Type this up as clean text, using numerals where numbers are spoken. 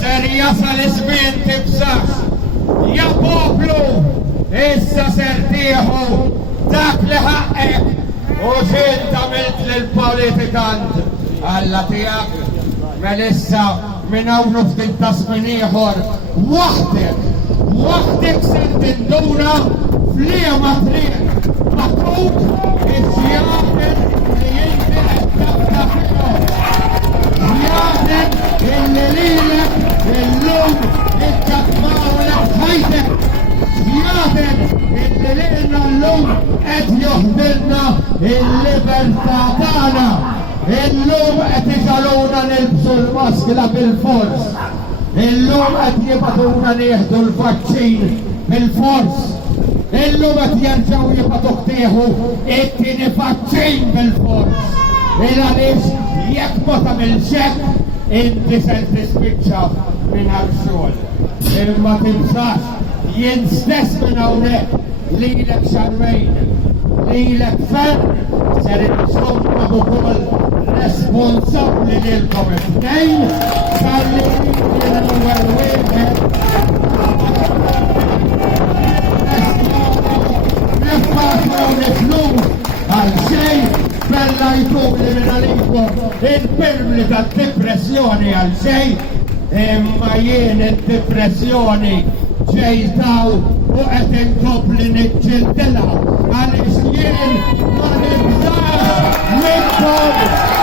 ser jasal iż-żmien tibżax. Ja poplu, issa ser tieħu dak li ħaqqek u ġiet tagħmilt lill-politikant. Alla tiegħek Melissa minn hawn ftit ta' żmien ieħor waħdek se tinduna f'liema triq maħtub iż-żjagħat li inti qed tabda fihom. Żjagħat illi lilek illum ikkattmawlek ħajtek. Żjagħat illi lilna llum qed joħdilna il-libertà tagħna. Illum qed iġaluna nilbsu l-maskla bil-fors. Illum qed jibatuna nieħdu l-vaċċin bil-fors. Illum qed jerġgħu jibatuk tieħu it-tieni vaċċin bil-fors. Għaliex jekk ma tagħmilx hekk, inti se tispiċċa mingħajr xogħol. Imma timsax jien stess minn hawnhekk lilek xarmejn, lilek ferm ser insomma ukoll responsabbli lilkom it-tnejn tal-li l-ewwel wieħed niffaċċaw niflus għal xejn bella jkun li minn għalikom il-permli tad-depressjoni għal xejn, imma jien id-depressjoni ġejtaw u qed inkompli niġġildilha għaliex jien ma nibżax minnkom.